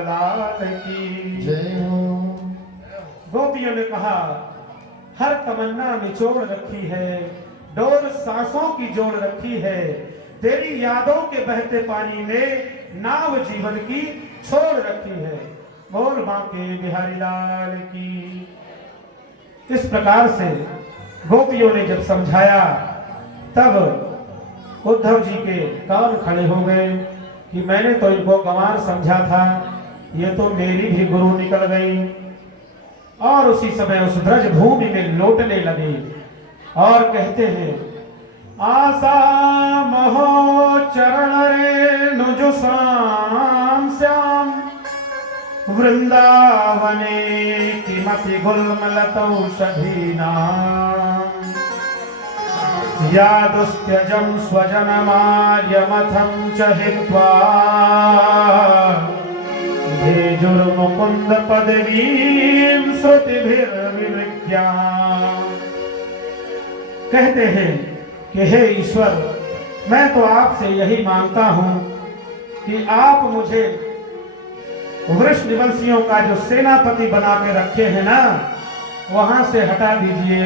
लाल की जय हो। गोपियों ने कहा, हर तमन्ना निचोड़ रखी है, डोर सांसों की जोड़ रखी है, तेरी यादों के बहते पानी में नाव जीवन की छोड़ रखी है। बोल बांके बिहारी लाल की। इस प्रकार से गोपियों ने जब समझाया, तब उद्धव जी के कान खड़े हो गए कि मैंने तो इनको गंवार समझा था, ये तो मेरी भी गुरु निकल गई। और उसी समय उस ब्रज भूमि में लौटने लगे और कहते हैं, आशा महो चरण रेणु श्याम श्याम वृंदावने किमपि गुल्मलतौषधीनां यादुस्त्यजं स्वजनमार्यमथं च हित्वा भेजुर्मुकुन्द पदवीं श्रुतिभिर्विवृज्ञा। कहते हैं कि हे ईश्वर, मैं तो आपसे यही मांगता हूं कि आप मुझे वृषनिवंशियों का जो सेनापति बना के रखे हैं ना, वहां से हटा दीजिए।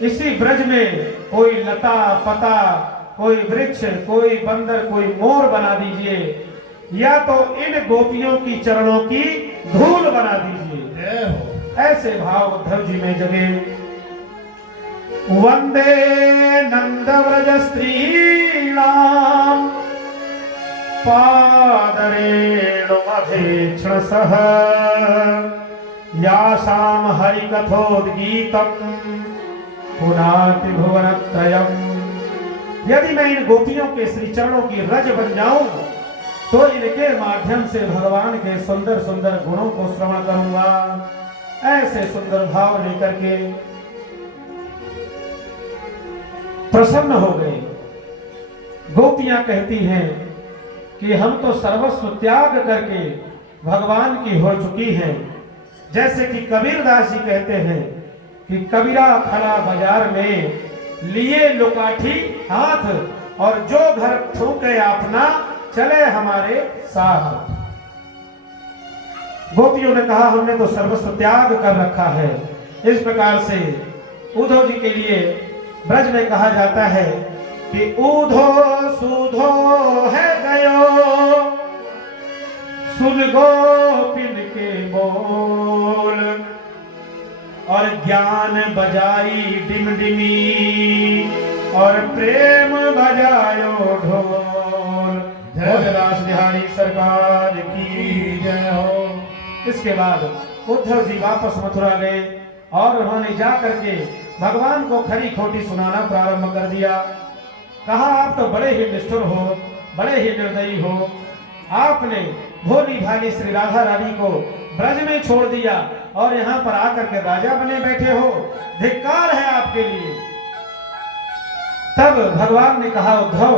इसी ब्रज में कोई लता पता, कोई वृक्ष, कोई बंदर, कोई मोर बना दीजिए, या तो इन गोपियों की चरणों की धूल बना दीजिए। ऐसे भाव उद्धव जी में जगे। वंदे नंद व्रज स्त्रीणाम पादरेणुमभीक्ष्ण सह यासाम हरिकथोद्गीतम पुनाति भुवनत्रयम्। यदि मैं इन गोपियों के श्री चरणों की रज बन जाऊं तो इनके माध्यम से भगवान के सुंदर सुंदर गुणों को श्रवण करूंगा। ऐसे सुंदर भाव लेकर के प्रसन्न हो गए। गोपियां कहती हैं कि हम तो सर्वस्व त्याग करके भगवान की हो चुकी हैं। जैसे कि कबीरदास जी कहते हैं कि कबीरा खड़ा बाजार में लिए लुकाठी हाथ, और जो घर ठोके अपना चले हमारे साथ। गोपियों ने कहा, हमने तो सर्वस्व त्याग कर रखा है। इस प्रकार से उद्धव जी के लिए ब्रज में कहा जाता है कि ऊधो सूधो है गयो सुन गोपिन के बोल, और ज्ञान बजाई डिमडिमी और प्रेम बजायो ढोल। भोलेदास बिहारी सरकार की जय हो। इसके बाद उद्धव जी वापस मथुरा गए और उन्होंने जा करके भगवान को खरी खोटी सुनाना प्रारंभ कर दिया। कहा, आप तो बड़े ही निष्ठुर हो, बड़े ही निर्दयी हो। आपने भोली भाली श्री राधा रानी को ब्रज में छोड़ दिया और यहाँ पर आकर के राजा बने बैठे हो, धिक्कार है आपके लिए। तब भगवान ने कहा, उद्धव,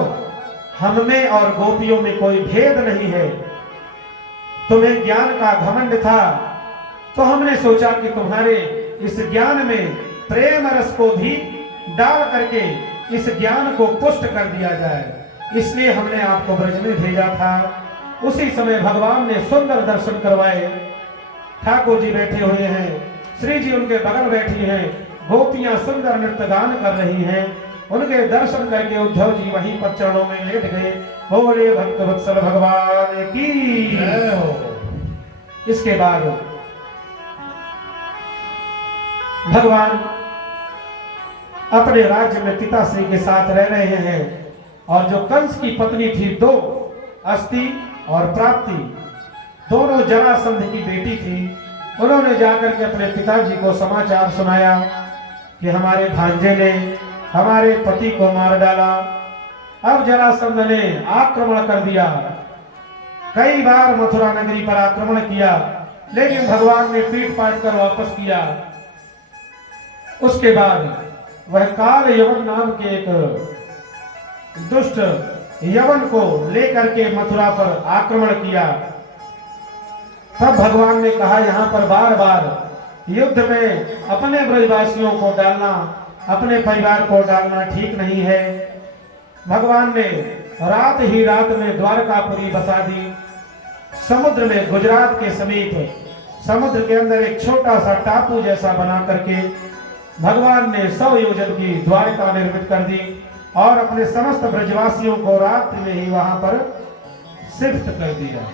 हम में और गोपियों में कोई भेद नहीं है। तुम्हें ज्ञान का घमंड था तो हमने सोचा कि तुम्हारे इस ज्ञान में प्रेम रस को भी डाल करके इस ज्ञान को पुष्ट कर दिया जाए, इसलिए हमने आपको ब्रज में भेजा था। उसी समय भगवान ने सुंदर दर्शन करवाए। ठाकुर जी बैठे हुए हैं, श्री जी उनके बगल बैठी हैं, गोपियां सुंदर नृत्य गान कर रही हैं। उनके दर्शन करके उद्धव जी वहीं पर चरणों में लेट गए। बोले भक्त वत्सल भगवान की जय हो। इसके बाद भगवान अपने राज्य में पिताश्री के साथ रह रहे हैं, और जो कंस की पत्नी थी, दो अस्ति और प्राप्ति, दोनों जरासंध की बेटी थी, उन्होंने जाकर के अपने पिताजी को समाचार सुनाया कि हमारे भांजे ने हमारे पति को मार डाला। अब जरासंध ने आक्रमण कर दिया, कई बार मथुरा नगरी पर आक्रमण किया, लेकिन भगवान ने पीठ पाट कर वापस किया। उसके बाद वह काल यवन नाम के एक दुष्ट यवन को लेकर के मथुरा पर आक्रमण किया। तब भगवान ने कहा, यहाँ पर बार बार युद्ध में अपने ब्रजवासियों को डालना, अपने परिवार को डालना ठीक नहीं है। भगवान ने रात ही रात में द्वारकापुरी बसा दी। समुद्र में गुजरात के समीप समुद्र के अंदर एक छोटा सा टापू जैसा बना करके भगवान ने 100 योजन की द्वारिका निर्मित कर दी और अपने समस्त ब्रजवासियों को रात्रि में ही वहां पर शिफ्ट कर दिया।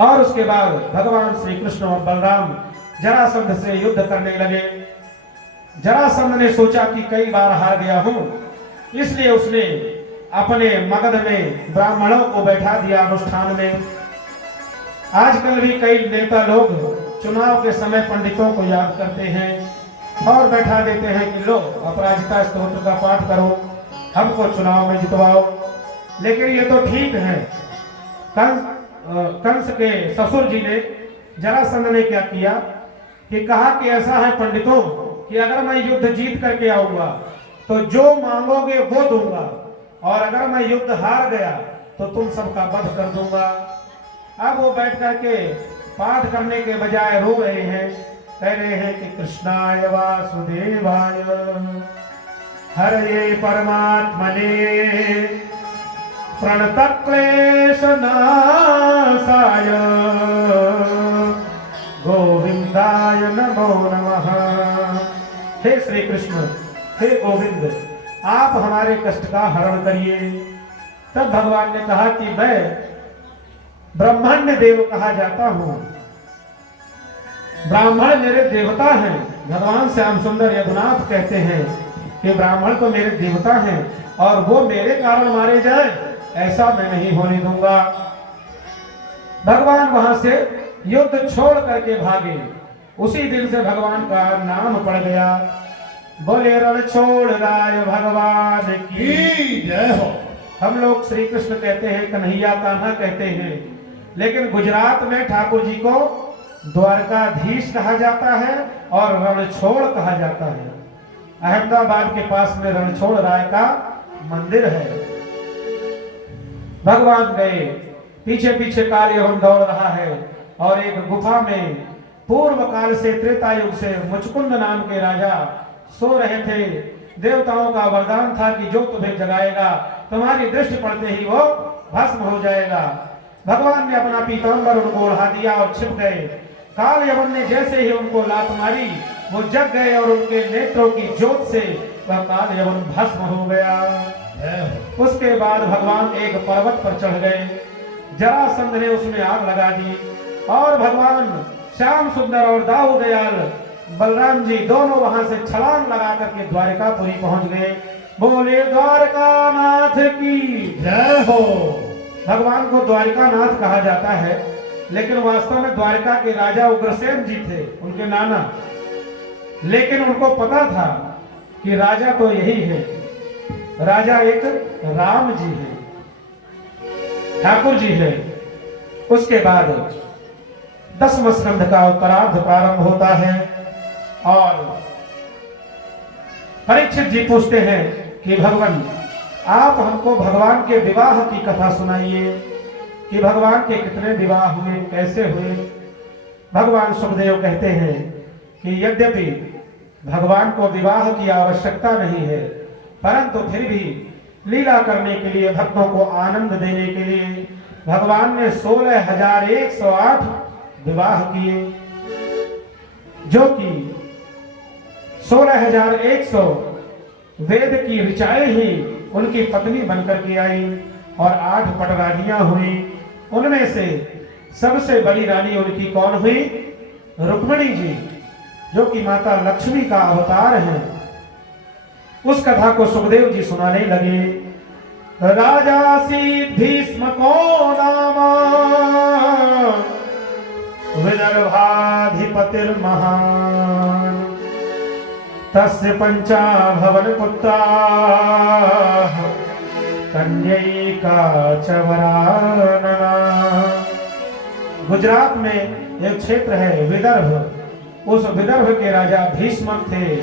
और उसके बाद भगवान श्री कृष्ण और बलराम जरासंध से युद्ध करने लगे। जरासंध ने सोचा कि कई बार हार गया हूं, इसलिए उसने अपने मगध में ब्राह्मणों को बैठा दिया अनुष्ठान में। आजकल भी कई नेता लोग चुनाव के समय पंडितों को याद करते हैं और बैठा देते हैं कि लो अपराजिता स्तोत्र का पाठ करो, हमको चुनाव में जितवाओ। लेकिन ये तो ठीक है। कंस के ससुर जी ने जरासंध ने क्या किया कि कहा कि ऐसा है पंडितों कि अगर मैं युद्ध जीत करके आऊंगा तो जो मांगोगे वो दूंगा, और अगर मैं युद्ध हार गया तो तुम सबका वध कर दूंगा। अब वो बैठ करके पाठ करने के बजाय रो रहे हैं, कह रहे हैं कि कृष्णाय वासुदेवाय हरये परमात्मने प्रणतक्लेश नाशाय गोविंदाय नमो नमः। हे श्री कृष्ण, हे गोविंद, आप हमारे कष्ट का हरण करिए। तब भगवान ने कहा कि मैं ब्रह्मण्य देव कहा जाता हूं, ब्राह्मण मेरे देवता हैं। भगवान श्याम सुंदर यदुनाथ कहते हैं कि ब्राह्मण तो मेरे देवता हैं और वो मेरे कारण मारे जाए, ऐसा मैं नहीं होने दूंगा। भगवान वहां से युद्ध छोड़ करके भागे। उसी दिन से भगवान का नाम पड़ गया। बोले रण छोड़ राय भगवान की जय हो। हम लोग श्री कृष्ण कहते हैं, कन्हैया कान्हा कहते हैं, लेकिन गुजरात में ठाकुर जी को द्वारकाधीश कहा जाता है और रणछोड़ कहा जाता है। अहमदाबाद के पास में रणछोड़ राय का मंदिर है। भगवान गए, पीछे पीछे काल यवन दौड़ रहा है और एक गुफा में पूर्व काल से त्रेता युग से मुचकुंद नाम के राजा सो रहे थे। देवताओं का वरदान था कि जो तुम्हें जगाएगा तुम्हारी दृष्टि पड़ते ही वो भस्म हो जाएगा। भगवान ने अपना पीतांबर उनको ओढ़ा दिया और छिप गए। काल यवन ने जैसे ही उनको लात मारी वो जग गए और उनके नेत्रों की ज्योत से वह काल यवन भस्म हो गया। उसके बाद भगवान एक पर्वत पर चढ़ गए। जरासंध ने उसमें आग लगा दी और भगवान श्याम सुंदर और दाऊ दयाल बलराम जी दोनों वहां से छलांग लगा करके द्वारिकापुरी पहुंच गए। बोले द्वारका नाथ की जय हो। भगवान को द्वारिका नाथ कहा जाता है, लेकिन वास्तव में द्वारिका के राजा उग्रसेन जी थे, उनके नाना। लेकिन उनको पता था कि राजा तो यही है, राजा एक राम जी है, ठाकुर जी है। उसके बाद 10वें स्कंध का उत्तरार्ध प्रारंभ होता है और परीक्षित जी पूछते हैं कि भगवान आप हमको भगवान के विवाह की कथा सुनाइए कि भगवान के कितने विवाह हुए, कैसे हुए। भगवान सुखदेव कहते हैं कि यद्यपि भगवान को विवाह की आवश्यकता नहीं है, परंतु फिर भी लीला करने के लिए, भक्तों को आनंद देने के लिए भगवान ने 16,108 विवाह किए, जो कि 16,100 वेद की ऋचाएं ही उनकी पत्नी बनकर के आई और 8 पटरानियां हुई। उनमें से सबसे बड़ी रानी उनकी कौन हुई? रुक्मिणी जी, जो कि माता लक्ष्मी का अवतार है। उस कथा को सुखदेव जी सुनाने लगे। राजासीत् भीष्मको नाम विदर्भाधिपतिर्महान् तस्य पंचाभवन पुत्राः कन्यैका च वरानना। गुजरात में एक क्षेत्र है विदर्भ। उस विदर्भ के राजा भीष्मक थे,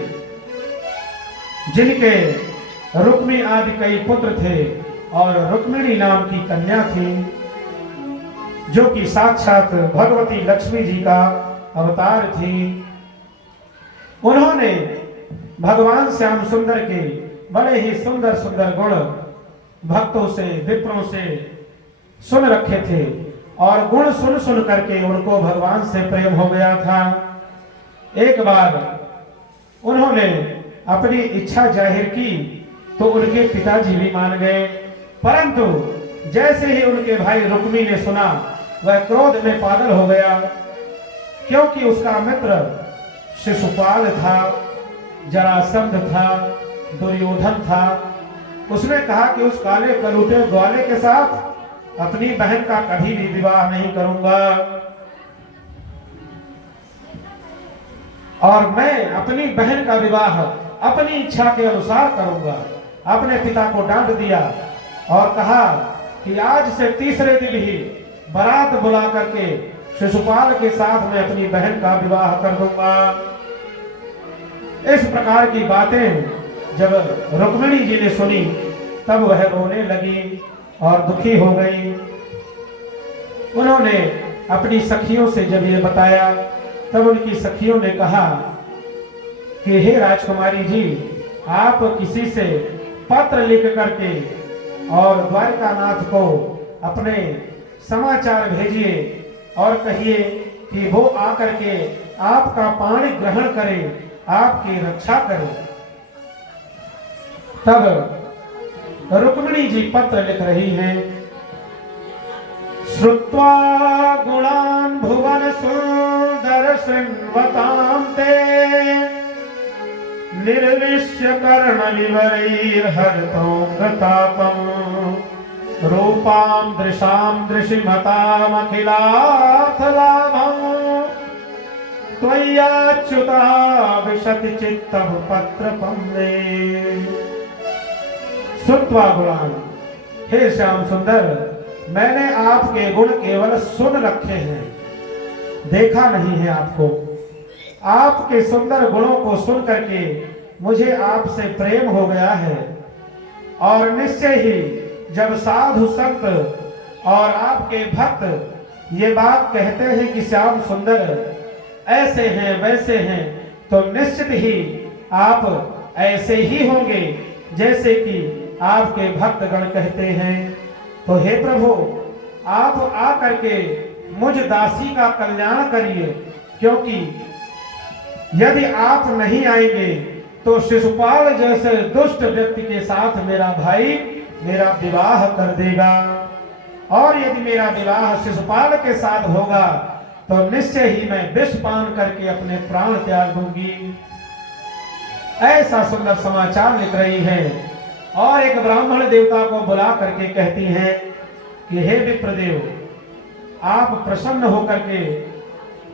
जिनके रुक्मी आदि कई पुत्र थे और रुक्मिणी नाम की कन्या थी, जो कि साक्षात भगवती लक्ष्मी जी का अवतार थी। उन्होंने भगवान श्याम सुंदर के बड़े ही सुंदर सुंदर गुण भक्तों से, विप्रों से सुन रखे थे और गुण सुन सुन करके उनको भगवान से प्रेम हो गया था। एक बार उन्होंने अपनी इच्छा जाहिर की तो उनके पिताजी भी मान गए, परंतु जैसे ही उनके भाई रुक्मी ने सुना वह क्रोध में पागल हो गया, क्योंकि उसका मित्र शिशुपाल था, जरासंध था, दुर्योधन था। उसने कहा कि उस काले कलूटे ग्वाले के साथ अपनी बहन का कभी भी विवाह नहीं करूंगा और मैं अपनी बहन का विवाह अपनी इच्छा के अनुसार करूंगा। अपने पिता को डांट दिया और कहा कि आज से तीसरे दिन ही बारात बुला करके शिशुपाल के साथ मैं अपनी बहन का विवाह कर दूंगा। इस प्रकार की बातें जब रुक्मिणी जी ने सुनी तब वह रोने लगी और दुखी हो गई। उन्होंने अपनी सखियों से जब ये बताया तब उनकी सखियों ने कहा कि हे राजकुमारी जी, आप किसी से पत्र लिख करके और द्वारकानाथ को अपने समाचार भेजिए और कहिए कि वो आकर के आपका पाणी ग्रहण करे, आपकी रक्षा करे। तब रुक्मिणी जी पत्र लिख रही हैं। श्रुत्वा गुणान् भुवन सुंदर शृण्वतां ते निर्विश्य कर्ण विवरैर्हरतोऽङ्गतापम् रूपां दृशां दृशिमतामखिलार्थलाभम् त्वय्याच्युता विशति चित्तम् पत्रपं मे। श्रुत्वा गुणान्, हे श्याम सुंदर, मैंने आपके गुण केवल सुन रखे हैं, देखा नहीं है आपको। आपके सुंदर गुणों को सुन करके मुझे आपसे प्रेम हो गया है और निश्चय ही जब साधु संत और आपके भक्त ये बात कहते हैं कि श्याम सुंदर ऐसे हैं वैसे हैं, तो निश्चित ही आप ऐसे ही होंगे जैसे कि आपके भक्तगण कहते हैं। तो हे प्रभु, आप आकर के मुझ दासी का कल्याण करिए, क्योंकि यदि आप नहीं आएंगे तो शिशुपाल जैसे दुष्ट व्यक्ति के साथ मेरा भाई मेरा विवाह कर देगा, और यदि मेरा विवाह शिशुपाल के साथ होगा तो निश्चय ही मैं विष पान करके अपने प्राण त्याग दूंगी। ऐसा सुंदर समाचार लिख रही है और एक ब्राह्मण देवता को बुला करके कहती हैं कि हे विप्रदेव, आप प्रसन्न होकर के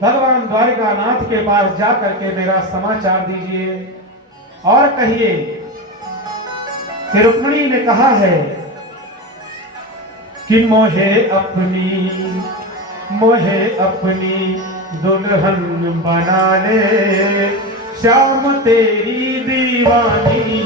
भगवान द्वारिकानाथ के पास जा करके मेरा समाचार दीजिए और कहिए कि रुक्मिणी ने कहा है कि मोहे अपनी दुल्हन बना ले, श्याम तेरी दीवानी